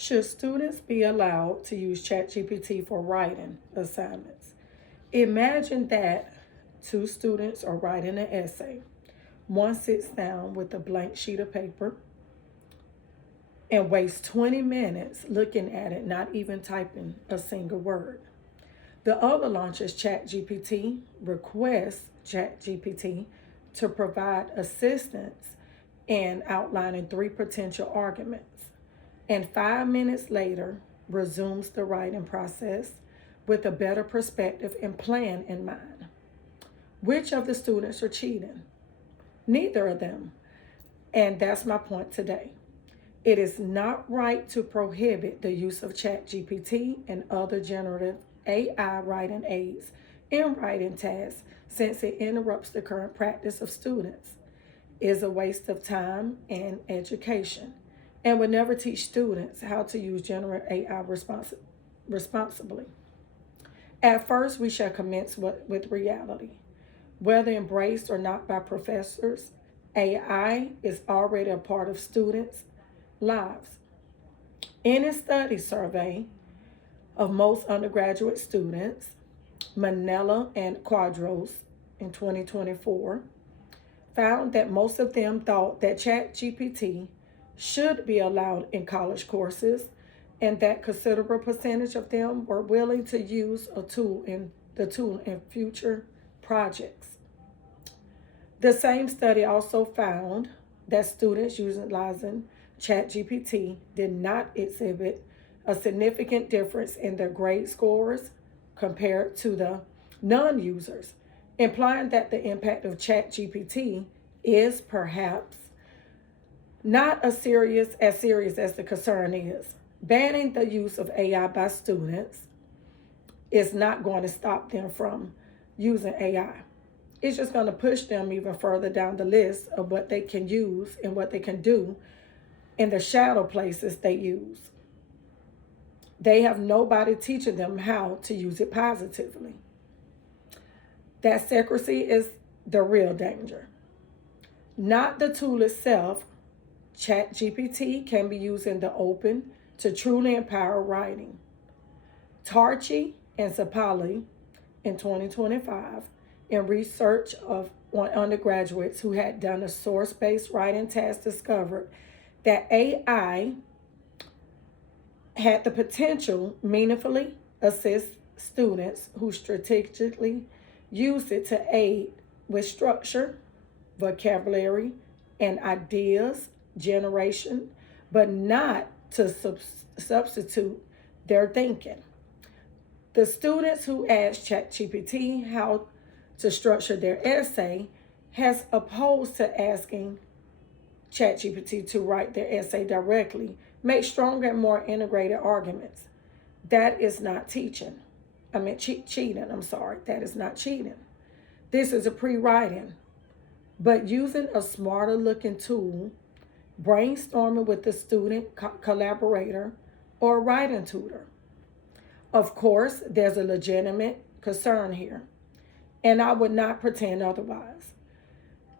Should students be allowed to use ChatGPT for writing assignments? Imagine that two students are writing an essay. One sits down with a blank sheet of paper and wastes 20 minutes looking at it, not even typing a single word. The other launches ChatGPT, requests ChatGPT to provide assistance in outlining three potential arguments, and 5 minutes later resumes the writing process with a better perspective and plan in mind. Which of the students are cheating? Neither of them. And that's my point today. It is not right to prohibit the use of ChatGPT and other generative AI writing aids in writing tasks since it interrupts the current practice of students, is a waste of time and education, and would never teach students how to use generative AI responsibly. At first, we shall commence with reality. Whether embraced or not by professors, AI is already a part of students' lives. In a study survey of most undergraduate students, Manella and Quadros in 2024 found that most of them thought that ChatGPT should be allowed in college courses, and that considerable percentage of them were willing to use the tool in future projects. The same study also found that students utilizing ChatGPT did not exhibit a significant difference in their grade scores compared to the non-users, implying that the impact of ChatGPT is perhaps not as serious as the concern is. Banning the use of AI by students is not going to stop them from using AI. It's just going to push them even further down the list of what they can use and what they can do in the shadow places they use. They have nobody teaching them how to use it positively. That secrecy is the real danger. Not the tool itself. ChatGPT can be used in the open to truly empower writing. Tarchi and Sapali in 2025, in research on undergraduates who had done a source-based writing task, discovered that AI had the potential meaningfully assist students who strategically used it to aid with structure, vocabulary, and ideas generation, but not to substitute their thinking. The students who asked ChatGPT how to structure their essay has opposed to asking ChatGPT to write their essay directly, make stronger and more integrated arguments. That is not teaching. Cheating. That is not cheating. This is a pre-writing. But using a smarter looking tool, brainstorming with the student collaborator or writing tutor. Of course, there's a legitimate concern here, and I would not pretend otherwise.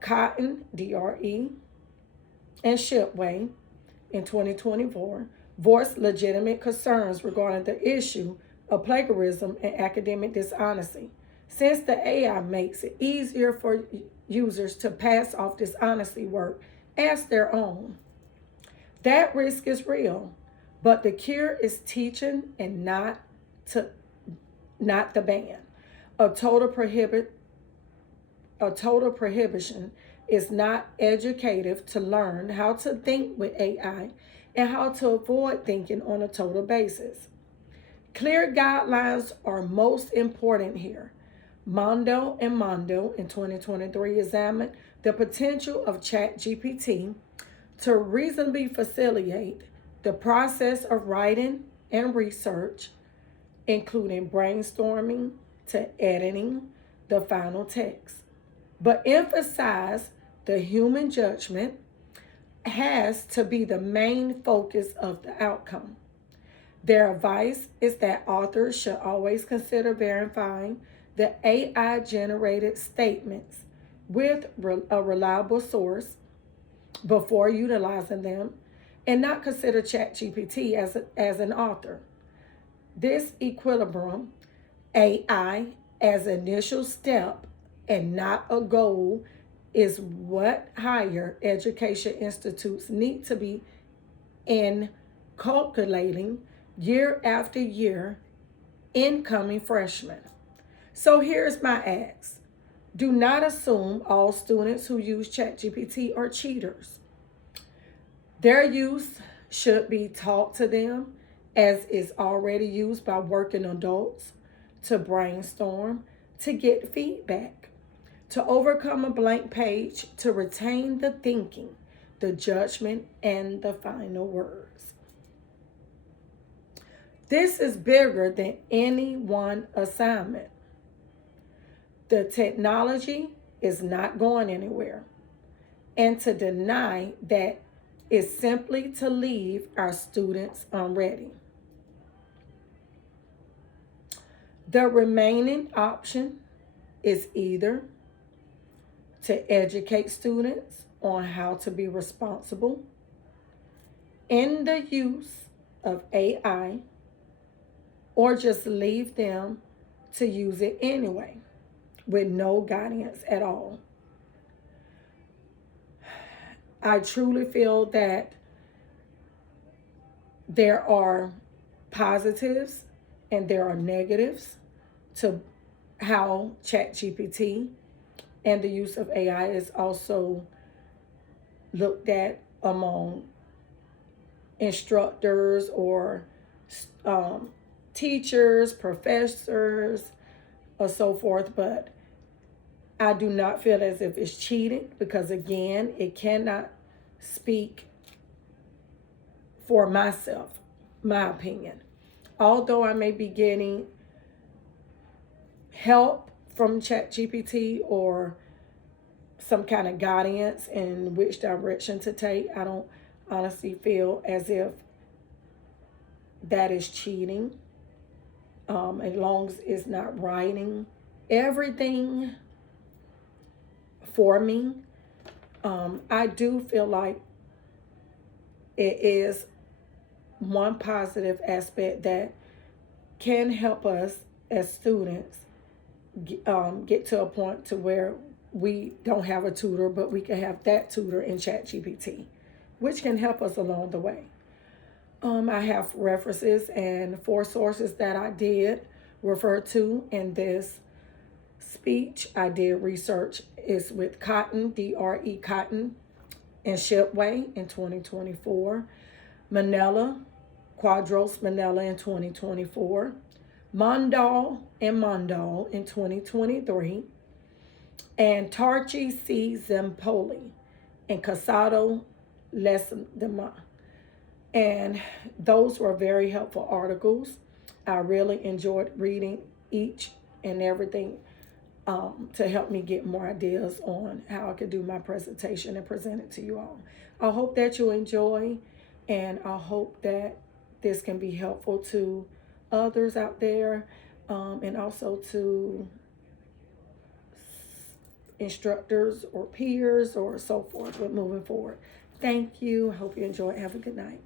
Cotton, DRE, and Shipway in 2024 voiced legitimate concerns regarding the issue of plagiarism and academic dishonesty, since the AI makes it easier for users to pass off dishonesty work as their own. That risk is real, but the cure is teaching and not the ban. A total prohibition is not educative to learn how to think with AI and how to avoid thinking on a total basis. Clear guidelines are most important here. Mondo and Mondo in 2023 examined the potential of ChatGPT to reasonably facilitate the process of writing and research, including brainstorming to editing the final text, but emphasize the human judgment has to be the main focus of the outcome. Their advice is that authors should always consider verifying the AI-generated statements with a reliable source before utilizing them, and not consider ChatGPT as an author. This equilibrium, AI as an initial step and not a goal, is what higher education institutes need to be inculcating year after year incoming freshmen. So here's my ask. Do not assume all students who use ChatGPT are cheaters. Their use should be taught to them as is already used by working adults to brainstorm, to get feedback, to overcome a blank page, to retain the thinking, the judgment, and the final words. This is bigger than any one assignment. The technology is not going anywhere. And to deny that is simply to leave our students unready. The remaining option is either to educate students on how to be responsible in the use of AI, or just leave them to use it anyway with no guidance at all. I truly feel that there are positives and there are negatives to how ChatGPT and the use of AI is also looked at among instructors or teachers, professors, or so forth. But I do not feel as if it's cheating because, again, it cannot speak for myself, my opinion. Although I may be getting help from ChatGPT or some kind of guidance in which direction to take, I don't honestly feel as if that is cheating. As long as it's not writing everything for me. I do feel like it is one positive aspect that can help us as students get to a point to where we don't have a tutor, but we can have that tutor in ChatGPT, which can help us along the way. I have references and 4 sources that I did refer to in this speech. I did research. It's with Cotton, DRE Cotton, and Shipway in 2024. Manila, Quadros Manila in 2024. Mondal and Mondal in 2023. And Tarchi C. Zempoli and Casado Lesdema. And those were very helpful articles. I really enjoyed reading each and everything to help me get more ideas on how I could do my presentation and present it to you all. I hope that you enjoy, and I hope that this can be helpful to others out there, and also to instructors or peers or so forth with moving forward. Thank you. Hope you enjoy. Have a good night.